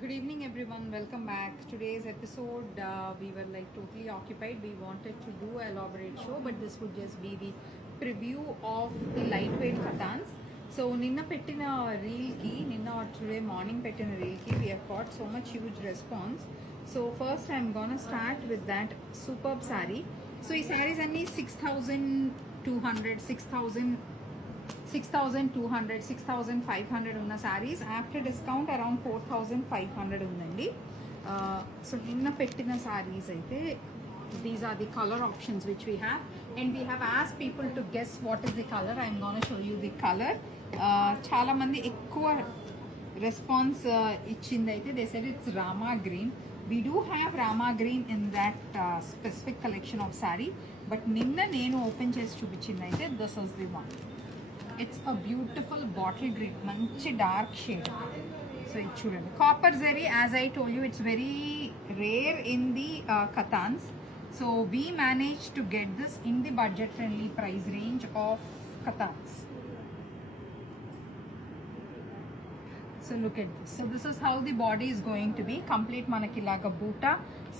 Good evening, everyone. Welcome back. Today's episode, we were like totally occupied. We wanted to do an elaborate show, but this would just be the preview of the lightweight katans. So, Ninna pettina reel ki, Ninna or today morning pettina reel ki, we have got so much huge response. So, first I'm gonna start with that superb sari. So, these sarees are 6,200, 6,200, 6,500 ఉన్న sarees after discount around 4,500 ఉందండి. సో నిన్న పెట్టిన sarees అయితే these are the color options which we have, and we have asked people to guess what is the color. I am going to show you the color. చాలా మంది ఎక్కువ రెస్పాన్స్ ఇచ్చింది అయితే they said it's Rama green. We do have Rama green in that specific collection of saree, but నిన్న నేను ఓపెన్ చేసి చూపించింది అయితే this is the one. It's a beautiful bottle green, manchi dark shade. So it chudandi copper zari, as I told you, it's very rare in the katans. So we managed to get this in the budget friendly price range of katans. So look at this. So this is how the body is going to be. Complete manaki laga boota,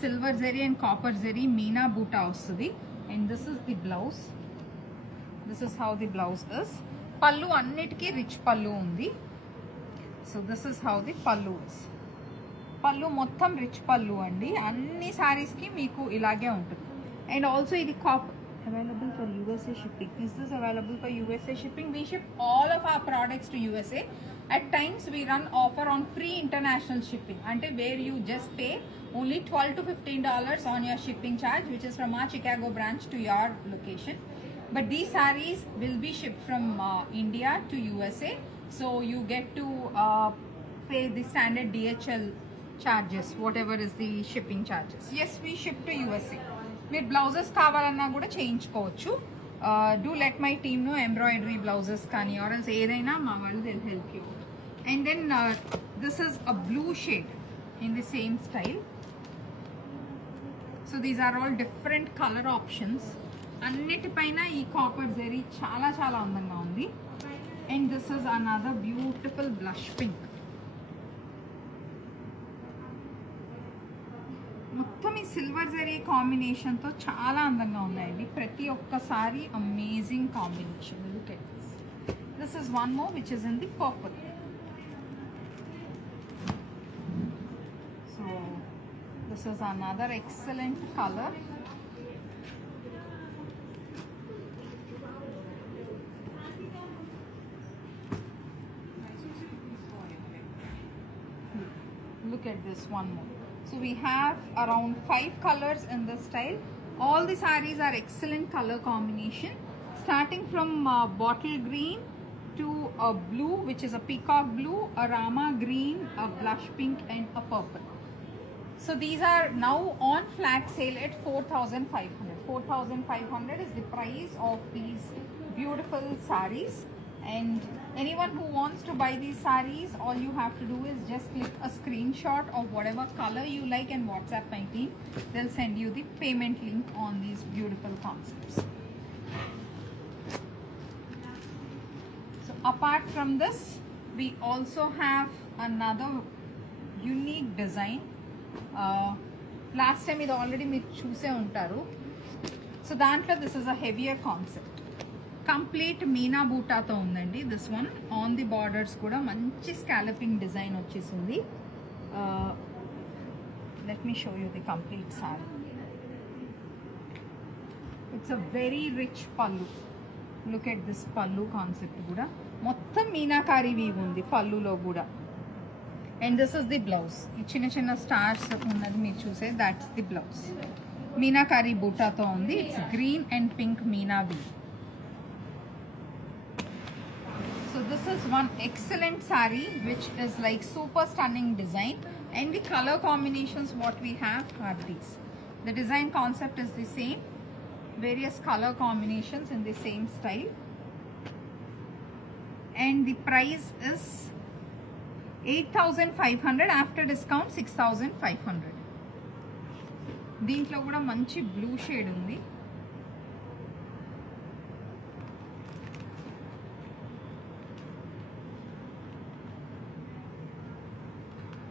silver zari and copper zari meena boota vastadi, and this is the blouse. This is how the blouse is. పళ్ళు అన్నిటికీ రిచ్ పళ్ళు ఉంది. So this is how the పళ్ళు ఇస్. పళ్ళు మొత్తం రిచ్ పళ్ళు అండి. అన్ని శారీస్కి మీకు ఇలాగే ఉంటుంది. అండ్ ఆల్సో ఇది available for USA shipping. Is this available for USA shipping? We ship all of our products to USA. At times we run offer on free international shipping, ante where you just pay only $12 to $15 on your shipping charge, which is from our Chicago branch to your location. But these sarees will be shipped from India to USA, so you get to pay the standard DHL charges, whatever is the shipping charges. Yes, we ship to USA. Meer blouses kavalana kuda cheyinchukovachu. Do let my team know, embroidery blouses kani or else edaina ma vallu they'll help you. And then this is a blue shade in the same style. So these are all different color options. అన్నిటిపైన ఈ కాపర్ జరీ చాలా చాలా అందంగా ఉంది. And this is another beautiful blush pink. మొత్తం ఈ సిల్వర్ జరీ కాంబినేషన్తో చాలా అందంగా ఉన్నాయండి. ప్రతి ఒక్కసారి amazing combination. Look at this. This is one more which is in the purple. So this is another excellent colour. Look at this one more. So we have around 5 colors in this style. All the sarees are excellent color combination, starting from bottle green to a blue, which is a peacock blue, a rama green, a blush pink, and a purple. So these are now on flat sale at 4,500. 4,500 is the price of these beautiful sarees. And anyone who wants to buy these sarees, all you have to do is just click a screenshot of whatever color you like and WhatsApp my team. They'll send you the payment link on these beautiful concepts. So apart from this, we also have another unique design. Last time ఇది already మీరు చూసే ఉంటారు. So దాంట్లో this is a heavier concept. Complete meena బూటాతో ఉందండి. This one on the borders కూడా మంచి scalloping design వచ్చేసింది. Let me show you the complete sari. It's a very rich pallu. Look at this pallu concept కూడా మొత్తం మీనాకారి వీవ్ ఉంది పళ్ళులో కూడా. And this is the blouse. ఈ చిన్న చిన్న స్టార్స్ ఉన్నది మీరు చూసే, దాట్స్ ది బ్లౌజ్. మీనాకారి బూటాతో ఉంది. It's green and pink meena weave. So this is one excellent saree which is like super stunning design, and the color combinations what we have are these. The design concept is the same, various color combinations in the same style, and the price is 8,500. after discount 6,500. దీంట్లో కూడా మంచి blue shade ఉంది.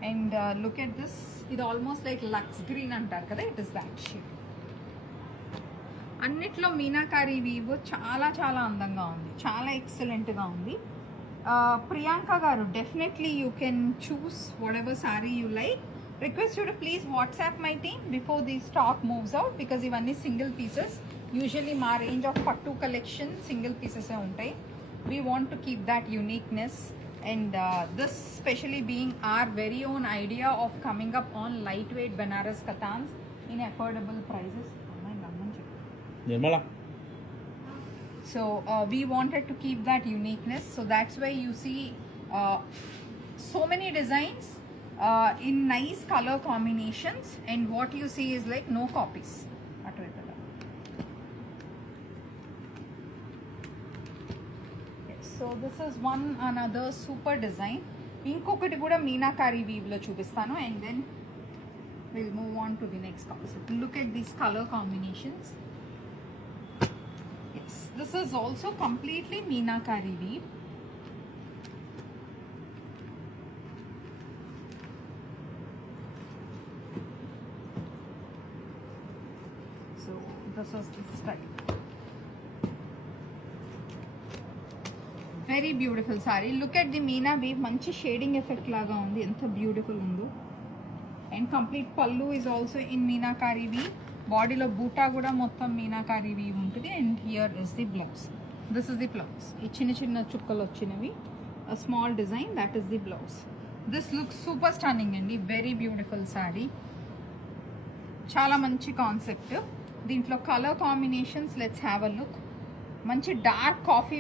And look at this, ఇది almost like Lux green అంటారు కదా, it is that shade. అన్నిట్లో మీనాకారి వీవ్ చాలా చాలా అందంగా ఉంది, చాలా ఎక్సలెంట్గా ఉంది. ప్రియాంక గారు, definitely you can choose what ever sorry you like. Request you to please WhatsApp my team before the stock moves out, because ఇవన్నీ సింగిల్ పీసెస్. యూజువల్లీ మా రేంజ్ ఆఫ్ పట్టు కలెక్షన్ సింగిల్ పీసెసే ఉంటాయి. We want to keep that uniqueness. And this especially being our very own idea of coming up on lightweight Banaras Kathans in affordable prices. Nirmala. So we wanted to keep that uniqueness. So that's why you see so many designs in nice color combinations, and what you see is like no copies. So this is one another super design. ఇంకొకటి కూడా మీనాకారి వీవ్లో చూపిస్తాను, and then will move on to the next concept. Look at these colour combinations. Yes, this is also completely meenakari weave. So this is the style. Very beautiful sari. Look at the meena weave, మంచి shading effect లాగా ఉంది, ఎంత beautiful ఉందో. And complete పళ్ళు is also in meenakari weave. బాడీలో బూటా కూడా మొత్తం మీనాకారి వీవ్ ఉంటుంది. And here is the blouse. This is the blouse. ఈ చిన్న చిన్న చుక్కలు వచ్చినవి, small design, that is the blouse. This look super stunning అండి, వెరీ బ్యూటిఫుల్ సారీ, చాలా మంచి కాన్సెప్ట్. దీంట్లో colour combinations let's have a look. మంచి dark coffee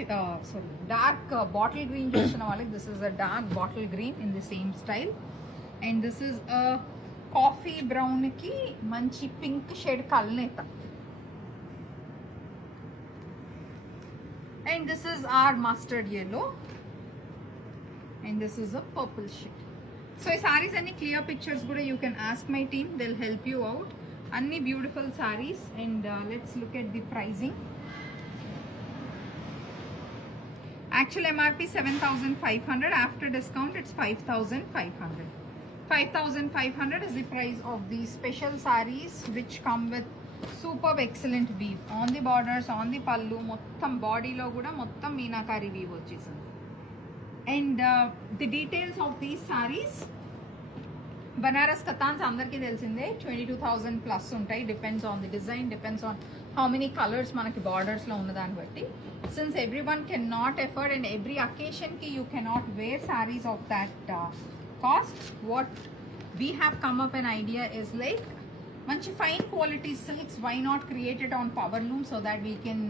dark bottle green చూస్తున్న వాళ్ళకి this is a dark bottle green in the same style. And this is a coffee బ్రౌన్కి మంచి pink shade కల్నేత. And this is or mustard yellow, and this is a purple shade. So ఈ సారీస్ అన్ని clear pictures కూడా you can ask my team, they will help you out. అన్ని beautiful saris. And let's look at the pricing. Actual MRP 7,500. After discount, it's 5,500. 5,500 is the price of these special sarees, which come with superb excellent weave on the borders, on the pallu, mottam body lo kuda mottam meenakari weave vachesindi. And the details of these sarees, Banaras Kathans andarki telisinde 22,000 plus untai. Depends on the design, depends on how many colors manaki borders lo unnadani batti. Since everyone cannot afford, and every occasion ki you cannot wear sarees of that cost, what we have come up an idea is like manchi fine quality silks, why not create it on power loom so that we can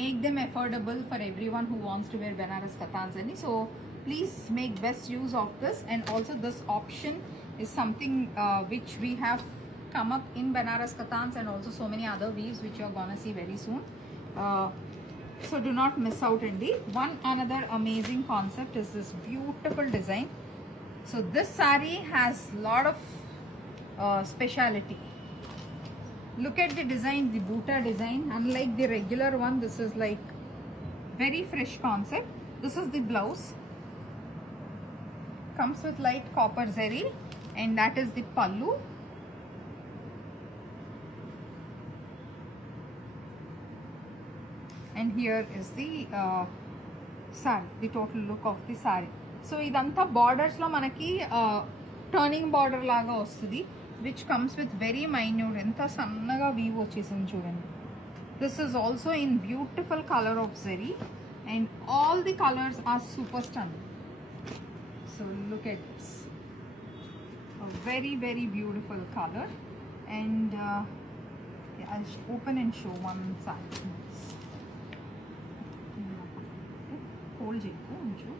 make them affordable for everyone who wants to wear Banaras Kathans. So please make best use of this. And also this option is something which we have come up in Banaras Kathans, and also so many other weaves which you're gonna see very soon. So do not miss out. Indeed, one another amazing concept is this beautiful design. So this saree has lot of speciality. Look at the design, the Buta design. Unlike the regular one, this is like very fresh concept. This is the blouse. Comes with light copper zari, and that is the pallu. And here is the saree, the total look of the saree. So idantha borders lo manaki turning border laga vastudi, which comes with very minute, enta sannaga weave vachesindi chudandi. This is also in beautiful color of zari, and all the colors are super stunning. So look at this, a very very beautiful color. And yeah, I'll open and show one side. Hold చేయకు ఉంచు.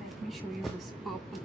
Let me show you this purple.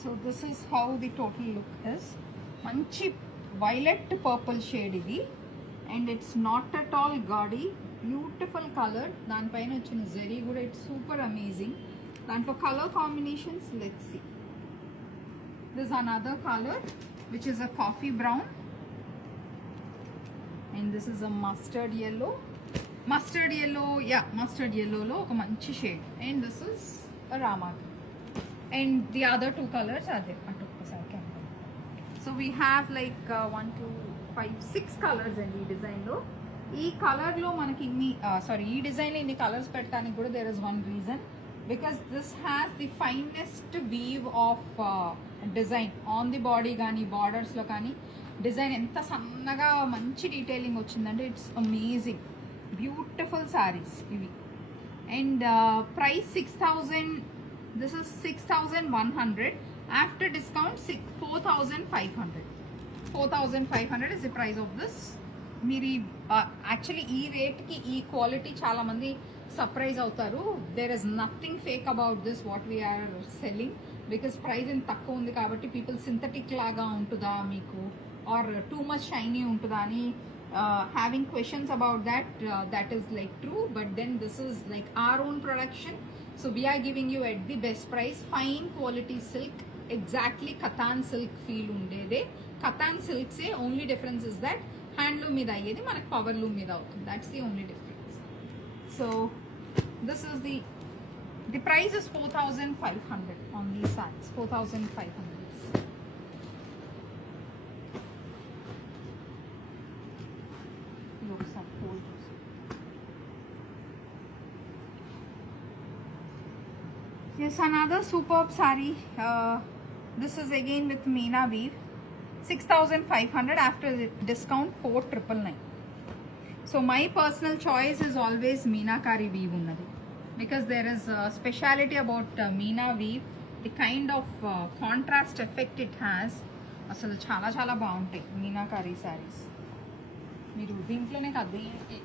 So this is how the total look is. మంచి violet purple shade ఇది, and it's not at all gaudy, beautiful colour. దానిపైన వచ్చిన జరీ కూడా it's super amazing. దాంట్లో colour combinations let's see. This another colour which is a coffee brown, and this is a mustard yellow. Mustard yellowలో ఒక మంచి shade, and this is rama. And the other two colours అదే అటు ఒక్కసారి camera. So we have like 1 2 5 6 కలర్స్ అండి ఈ డిజైన్లో. ఈ కలర్లో మనకి ఈ డిజైన్లో ఇన్ని కలర్స్ పెట్టడానికి కూడా there is one reason, because this has the finest weave of design on the body కానీ బార్డర్స్లో కానీ. డిజైన్ ఎంత సన్నగా మంచి డీటెయిలింగ్ వచ్చిందంటే ఇట్స్ అమేజింగ్. బ్యూటిఫుల్ సారీస్ ఇవి. And price 6,000. This is 6,100. After discount 4,500. 4,500 is the price of this. మీరు యాక్చువల్లీ ఈ రేట్కి ఈ క్వాలిటీ చాలామంది సర్ప్రైజ్ అవుతారు. There is nothing fake about this what we're selling, because price ఎంత తక్కువ ఉంది కాబట్టి పీపుల్ సింథటిక్ లాగా ఉంటుందా మీకు, ఆర్ టూ మచ్ షైనీ ఉంటుందా అని having questions about that. That is like true, but then this is like our own production, so we are giving you at the best price. Fine quality silk, exactly Kathan silk feel undede. Kathan silk se only difference is that handloom మీద అయ్యేది మనకు power loom మీద అవుతుంది. That's the only difference. So this is the price is 4,500 on these sarees. 4,500. Yes, another superb saree. This is again with Meena weave. 6,500 after the discount 4,999. So my personal choice is always Meenakari weave unnadi, because there is a speciality about Meena weave. The kind of contrast effect it has. అసలు చాలా చాలా బాగుంటాయి మీనాకారి శారీస్. మీరు దీంట్లోనే కాదు,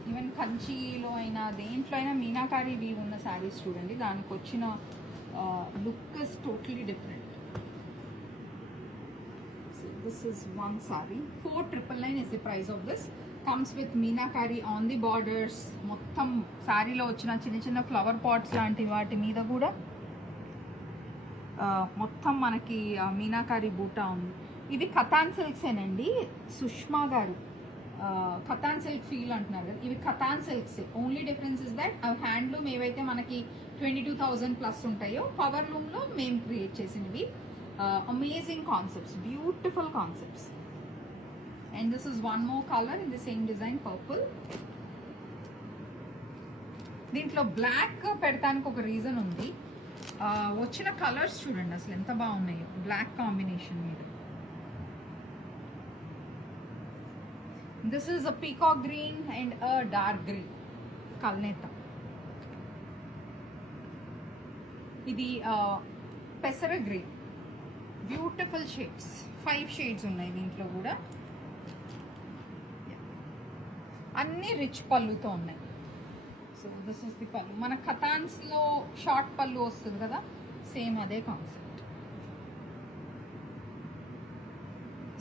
ఈవెన్ కంచిలో అయినా దేంట్లో అయినా మీనాకారి వీవ్ ఉన్న శారీస్ చూడండి, దానికి వచ్చిన look is totally different. So this is one sorry. 4,999 is the price of this. Comes with meenakari on the borders. మొత్తం శారీలో వచ్చిన చిన్న చిన్న ఫ్లవర్ పాట్స్ లాంటి వాటి మీద కూడా మొత్తం మనకి మీనాకారి బూటా ఉంది. ఇవి కథాన్ సిల్క్సేనండి. సుష్మా గారు కథాన్ సిల్క్ ఫీల్ అంటున్నారు కదా, ఇవి katan silks. Only difference is that అవి హ్యాండ్లూమ్ ఏవైతే మనకి 22,000 ప్లస్ ఉంటాయో పవర్ లూమ్లో మేము క్రియేట్ చేసినవి. Amazing concepts, beautiful concepts. And this is one more colour in the same design, purple. దీంట్లో బ్లాక్ పెడతానికి ఒక రీజన్ ఉంది. వచ్చిన కలర్స్ చూడండి అసలు ఎంత బాగున్నాయో బ్లాక్ కాంబినేషన్ మీద. This is a peacock green and a dark green. Kalneta. ఇది పెసర గ్రీన్. బ్యూటిఫుల్ షేడ్స్, 5 షేడ్స్ ఉన్నాయి దీంట్లో కూడా. అన్ని రిచ్ పళ్ళుతో ఉన్నాయి. సో దిస్ ఇస్ ది పళ్ళు. మన కథాన్స్లో షార్ట్ పళ్ళు వస్తుంది కదా, సేమ్ అదే concept.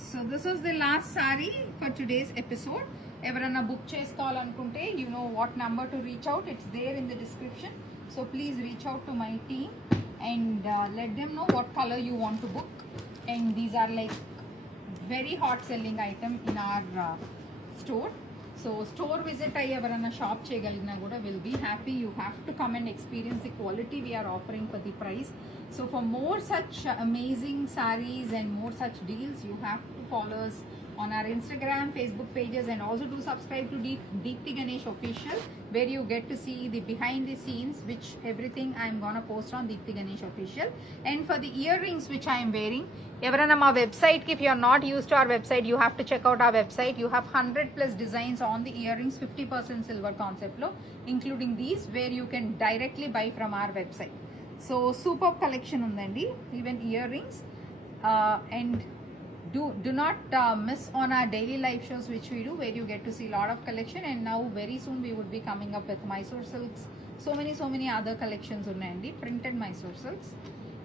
So this is the last sari for today's episode. ఎవరైనా బుక్ చేసుకోవాలనుకుంటే you know what number to reach out. It's there in the description. So please reach out to my team and let them know what colour you want to book. And these are like very hot selling item in our store. So store visit అయ్యి ఎవరైనా shop చేయగలిగినా కూడా will be happy. You have to come and experience the quality we're offering for the price. So for more such amazing sarees and more such deals, you have to follow us on our Instagram, Facebook pages, and also do subscribe to Deepti Ganesh Official, where you get to see the behind the scenes, which everything I'm gonna post on Deepti Ganesh Official. And for the earrings which I am wearing, everana ma website, if you are not used to our website, you have to check out our website. You have 100+ designs on the earrings, 50% silver concept lo, including these, where you can directly buy from our website. So superb collection undandi, even earrings. And do not miss on our daily live shows which we do, where you get to see a lot of collection. And now very soon we would be coming up with Mysore silks, so many other collections unnayandi, printed Mysore silks.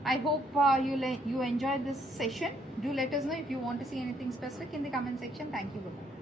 I hope you enjoyed this session. Do let us know if you want to see anything specific in the comment section. Thank you. Bye-bye.